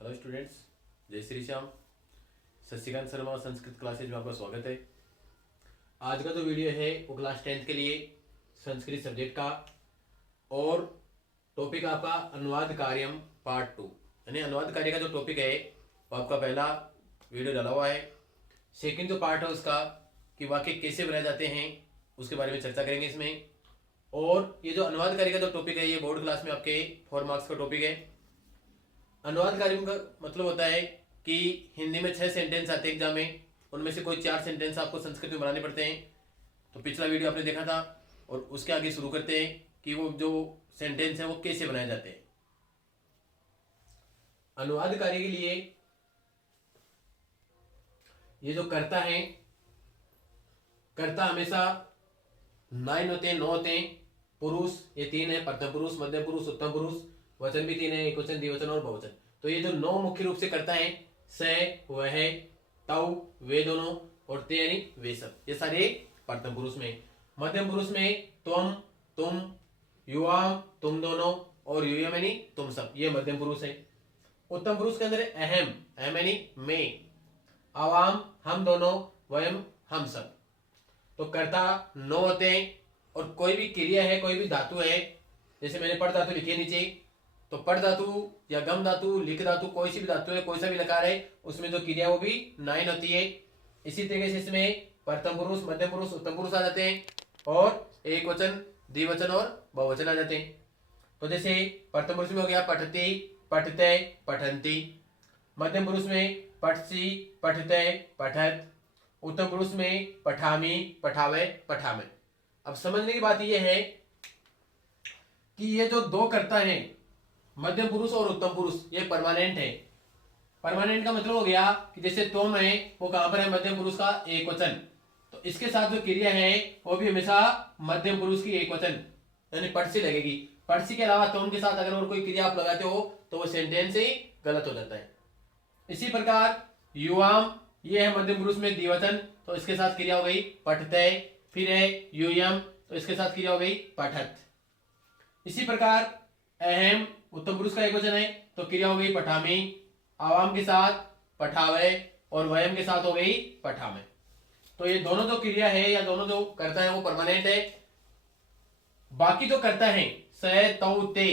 Hello students, जय Shri Shyam. Shashikant Sharma Sanskrit classes में आपका स्वागत है। आज का जो वीडियो है वो क्लास 10th के लिए संस्कृत सब्जेक्ट का और टॉपिक आपका अनुवाद कार्यम पार्ट 2 यानी अनुवाद कार्य का जो टॉपिक है वो आपका पहला वीडियो डाला हुआ है। सेकंड जो पार्ट है उसका कि वाक्य कैसे बनाए जाते हैं उसके बारे में चर्चा करेंगे इसमें। और ये जो अनुवाद कार्य का जो टॉपिक है ये बोर्ड क्लास में आपके 4 मार्क्स का टॉपिक है। अनुवाद कार्य का मतलब होता है कि हिंदी में 6 सेंटेंस आते हैं एग्जाम में, उनमें से कोई 4 सेंटेंस आपको संस्कृत में बनाने पड़ते हैं। तो पिछला वीडियो आपने देखा था और उसके आगे शुरू करते हैं कि वो जो सेंटेंस है वो कैसे बनाए जाते हैं। अनुवाद कार्य के लिए ये जो कर्ता है, कर्ता हमेशा 9 होते हैं, 9 होते हैं। पुरुष ये 3 है, प्रथम पुरुष, मध्यम पुरुष, उत्तम पुरुष। वचन भी 3 है, एक वचन, द्विवचन और बहुवचन। तो ये जो 9 मुख्य रूप से करता है, स, वह, तौ, वे दोनों और ते यानी वे सब, ये सारे प्रथम पुरुष में। मध्यम पुरुष में त्वम, तुम, युवाम, तुम दोनों और यूयम यानी तुम सब, ये मध्यम पुरुष है। उत्तम पुरुष के अंदर अहम, अहम यानी मैं, आवाम हम दोनों, वयम हम सब। तो कर्ता 9 होते हैं और कोई भी क्रिया है, कोई भी धातु है, जैसे मैंने पढ़ धातु लिखी है नीचे, तो पढ़ धातु या गम धातु, लिख धातु, कोई सी भी धातु है, कोई सा भी लकार है, उसमें जो क्रिया वो भी 9 होती है। इसी तरीके से इसमें प्रथम पुरुष, मध्यम पुरुष, उत्तम पुरुष आ जाते हैं और एक वचन, द्विवचन और बहुवचन आ जाते हैं। तो जैसे प्रथम पुरुष में हो गया पठति, पठते, पठंती। मध्यम पुरुष में पठसी, पठते, पठत। उत्तम पुरुष में पठामी, पठावे, पठामे। अब समझने की बात यह है कि ये जो 2 कर्ता हैं, मध्यम पुरुष और उत्तम पुरुष, ये परमानेंट है। परमानेंट का मतलब हो गया कि जैसे तुम है वो कहां पर है, मध्यम पुरुष का एक वचन, तो इसके साथ जो क्रिया है वो भी हमेशा मध्यम पुरुष की एक वचन यानी पटसी लगेगी। पटसी के अलावा तुम के साथ अगर और कोई क्रिया आप लगाते हो तो वो सेंटेंस ही गलत हो जाता है। इसी प्रकार युवाम, ये है मध्यम पुरुष में द्विवचन, तो इसके साथ क्रिया हो गई पठते। फिर है यूयम, तो इसके साथ क्रिया हो गई पठत। इसी प्रकार अहम, उत्तम पुरुष का एक वचन है, तो क्रिया हो गई पठामी। आवाम के साथ पठावे और वयम के साथ हो गई पठामे। तो ये दोनों जो क्रिया है या दोनों जो कर्ता है वो परमानेंट है। बाकी जो कर्ता है स, तौ, ते,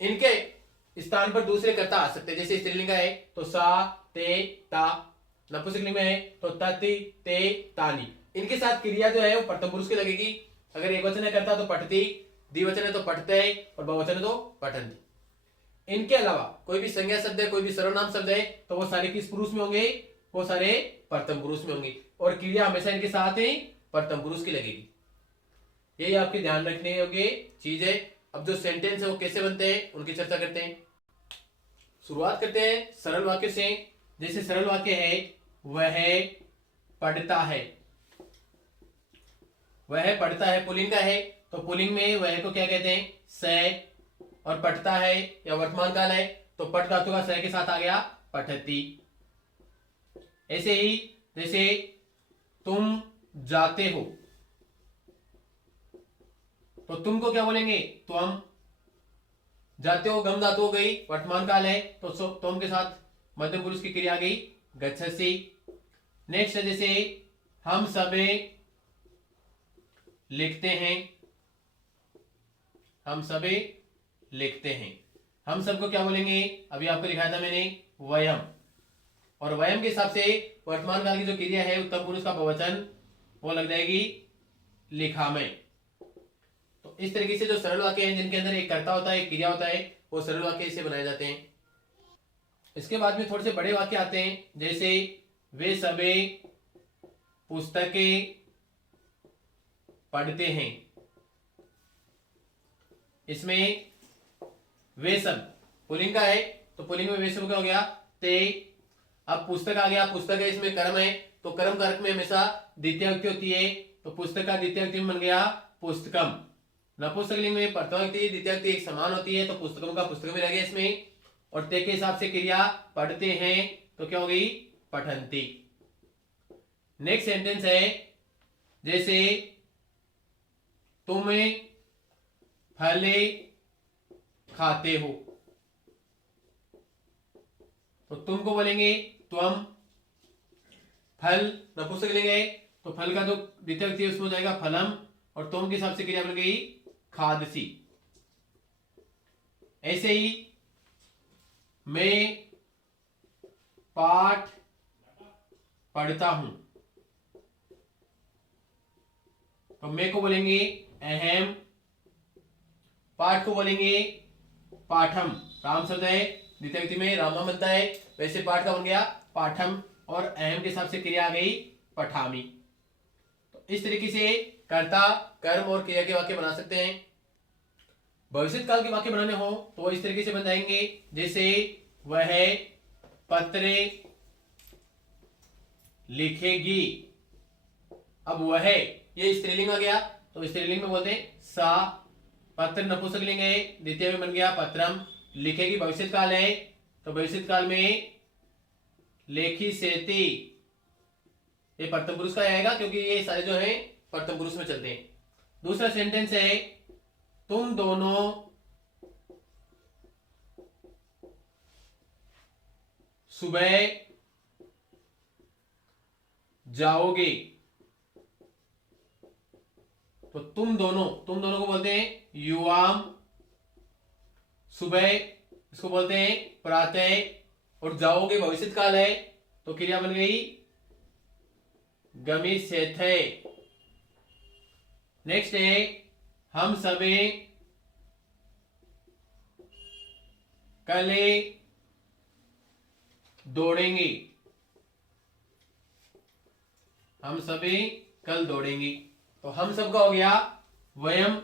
इनके स्थान पर दूसरे कर्ता आ सकते हैं। जैसे स्त्रीलिंग है तो सा, ते, ता। नपुंसकलिंग में है तो तति, ते, तानी। इनके साथ क्रिया जो है वो प्रथम पुरुष की लगेगी। अगर एक वचन है कर्ता तो पठती, द्विवचन है तो पठते और बहुवचन है तो पठंती। इनके अलावा कोई भी संज्ञा शब्द है, कोई भी सर्वनाम शब्द है, तो वो सारे किस पुरुष में होंगे, वो सारे प्रथम पुरुष में होंगे और क्रिया हमेशा इनके साथ ही प्रथम पुरुष की लगेगी। यही आपके ध्यान रखने योग्य चीज है। अब जो सेंटेंस है वो कैसे बनते हैं उनकी चर्चा करते हैं। शुरुआत करते हैं सरल वाक्य से। जैसे सरल वाक्य है वह पढ़ता है, वह पढ़ता है पुल्लिंग का है, तो पुल्लिंग में वह को क्या कहते हैं, स। और पढ़ता है या वर्तमान काल है तो पठ धातु का स के साथ आ गया पठती। ऐसे ही जैसे तुम जाते हो तो तुमको क्या बोलेंगे, तुम। जाते हो गम धातु हो गई, वर्तमान काल है तो तुम के साथ मध्यम पुरुष की क्रिया आ गई गच्छसि। नेक्स्ट है जैसे हम सबे लिखते हैं, हम सभी लिखते हैं। हम सबको क्या बोलेंगे, अभी आपको लिखाया था मैंने वयम। और वयम के हिसाब से वर्तमान काल की जो क्रिया है उत्तम पुरुष का बहुवचन वो लग जाएगी लिखा में। तो इस तरीके से जो सरल वाक्य हैं जिनके अंदर एक कर्ता होता है, एक क्रिया होता है, वो सरल वाक्य इसे बनाए जाते हैं। इसके बाद में थोड़े से बड़े वाक्य आते हैं। जैसे वे सभी पुस्तकें पढ़ते हैं। इसमें वे सब पुल्लिंग का है तो पुल्लिंग में वे सब क्या हो गया, ते। अब पुस्तक आ गया, पुस्तक है, इसमें कर्म है तो कर्म कारक में हमेशा द्वितीय व्यक्ति होती है, तो पुस्तक का द्वितीय व्यक्ति बन गया पुस्तकम। नपुंसकलिंग में प्रथम व्यक्ति द्वितीय व्यक्ति एक समान होती है तो पुस्तकम का पुस्तकम रह गया इसमें। और ते के हिसाब से क्रिया पढ़ते हैं तो क्या हो गई, पठंती। नेक्स्ट सेंटेंस है जैसे तुम फले खाते हो, तो तुम को बोलेंगे त्वम। फल नपुंसक लेंगे तो फल का जो द्वितीय विभक्ति है उसमें हो जाएगा फलम, और तुम के हिसाब से क्रिया बन गई खादसी। ऐसे ही मैं पाठ पढ़ता हूं, तो मैं को बोलेंगे अहम, पाठ को बोलेंगे पाठम। राम शब्द है, द्वितीय विभक्ति में रामा बनता है, वैसे पाठ का बन गया पाठम, और अहम के हिसाब से क्रिया आ गई पठामी। तो इस तरीके से कर्ता, कर्म और क्रिया के वाक्य बना सकते हैं। भविष्य काल के वाक्य बनाने हो तो इस तरीके से बन जाएंगे, जैसे वह पत्र लिखेगी। अब वह ये स्त्रीलिंग आ गया, तो स्त्रीलिंग में बोलते हैं सा। पत्र नपुंसक लिंग है, द्वितीय में बन गया पत्रम। लिखेगी भविष्य काल है, तो भविष्य काल में लेखी सेती, ये प्रथम पुरुष का आएगा क्योंकि ये सारे जो है प्रथम पुरुष में चलते हैं। दूसरा सेंटेंस है तुम दोनों सुबह जाओगे। तो तुम दोनों को बोलते हैं युवाम। सुबह इसको बोलते हैं प्रातः, और जाओगे भविष्य काल है, तो क्रिया बन गई गमिष्यथे। नेक्स्ट है हम सभी कल दौड़ेंगे। हम सभी कल दौड़ेंगे, तो हम सबका हो गया वयम,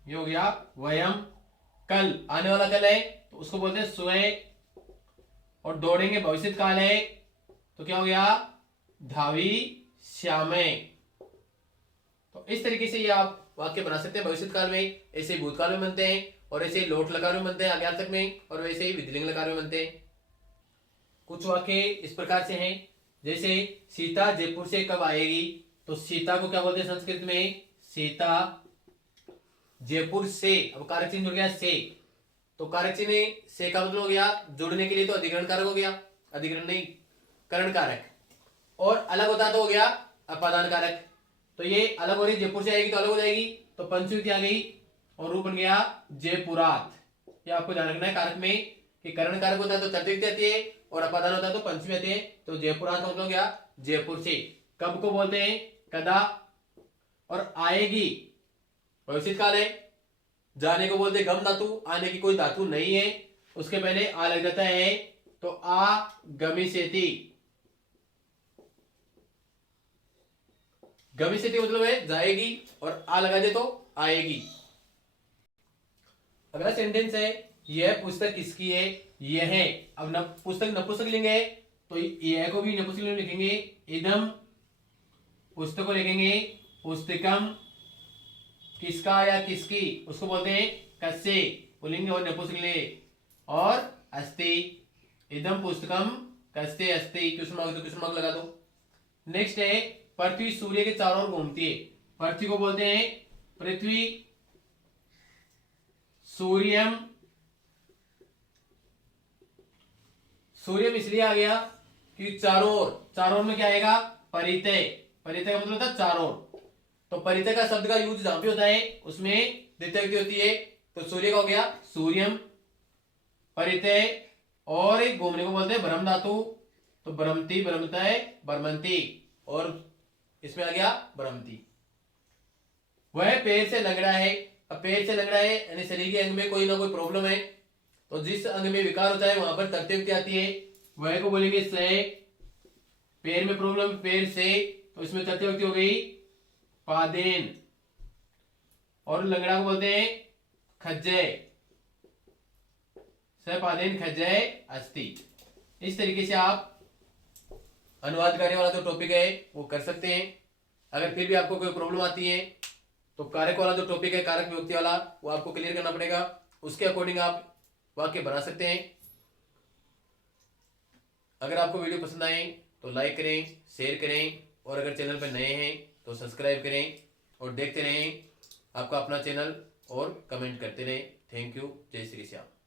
ये हो गया वयम। कल आने वाला कल है तो उसको बोलते हैं सुबह, और दौड़ेंगे भविष्य काल है, तो क्या हो गया धावी श्यामे। तो इस तरीके से ये आप वाक्य बना सकते हैं भविष्य काल में। ऐसे ही भूतकाल में बनते हैं, और ऐसे ही लोट लकार में बनते हैं आज्ञार्थक में, और वैसे ही विधिलिंग लकार में बनते हैं। कुछ वाक्य इस प्रकार से हैं, जैसे सीता जयपुर से कब आएगी, तो सीता को क्या बोलते हैं संस्कृत में सीता। जयपुर से, अब कारक चिन्ह जुड़ गया से, तो कारक चिन्ह में से का मतलब हो गया जुड़ने के लिए, तो अधिकरण कारक हो गया, अधिकरण नहीं करण कारक, और अलग होता तो हो गया अपादान कारक। तो ये अलग हो रही, जयपुर से आएगी तो अलग हो जाएगी, तो पंचमी आ गई और रूप बन गया जयपुरात। ये आपको ध्यान रखना है कारक में कि करण कारक होता है तो तृतीय आती है, और अपादान होता है तो पंचमी आती है। तो जयपुरात मतलब गया जयपुर से। कब को बोलते हैं कदा, और आएगी भविष्य काल है। जाने को बोलते गम धातु, आने की कोई धातु नहीं है, उसके पहले आ लग जाता है, तो आ गमिष्यति। गमिष्यति मतलब है जाएगी, और आ लगा दे तो आएगी। अगला सेंटेंस है यह पुस्तक किसकी है, यह है। अब पुस्तक नपुंसक लिंग है, तो यह को भी नपुंसक लिंग लिखेंगे। इदम पुस्तक को लिखेंगे पुस्तकम, किसका या किसकी, उसको बोलते हैं कस्य, पुल्लिंग और नपुंसक लिंग। और अस्ति, इदम पुस्तकम कस्य अस्ति, क्वेश्चन मार्क तो क्वेश्चन मार्क लगा दो। नेक्स्ट है पृथ्वी सूर्य के चारों ओर घूमती है। पृथ्वी को बोलते हैं पृथ्वी, सूर्यम। सूर्यम इसलिए आ गया कि चारों ओर में क्या आएगा परितय। परितय का मतलब होता है चारों ओर, तो परितय का शब्द का यूज जहां पे होता है उसमें द्वितीय विभक्ति होती है। तो सूर्य का हो गया सूर्यम, परितय, और एक घूमने को बोलते हैं भ्रम धातु, तो भ्रमती, भ्रमतय, भ्रमंती, और इसमें आ गया भ्रमती। वह पैर से लंगड़ा है। अब पैर से लंगड़ा है यानी शरीर के अंग में कोई ना कोई प्रॉब्लम है, तो जिस अंग में विकार होता है वहां पर तृतीय विभक्ति आती है। वह को बोलेंगे से। पैर में प्रॉब्लम पैर से, तो इसमें तृतीय विभक्ति हो गई पादेन, और लंगड़ा को बोलते हैं खज्जय, सपादेन खज्जय अस्ति। इस तरीके से आप अनुवाद करने वाला जो टॉपिक है वो कर सकते हैं। अगर फिर भी आपको कोई प्रॉब्लम आती है तो कारक वाला जो टॉपिक है कारक विभक्ति वाला, वो आपको क्लियर करना पड़ेगा, उसके अकॉर्डिंग आप वाक्य बना सकते हैं। अगर आपको वीडियो पसंद आए तो लाइक करें, शेयर करें, और अगर चैनल पर नए हैं तो सब्सक्राइब करें और देखते रहें आपका अपना चैनल, और कमेंट करते रहें। Thank you. जय श्री श्याम।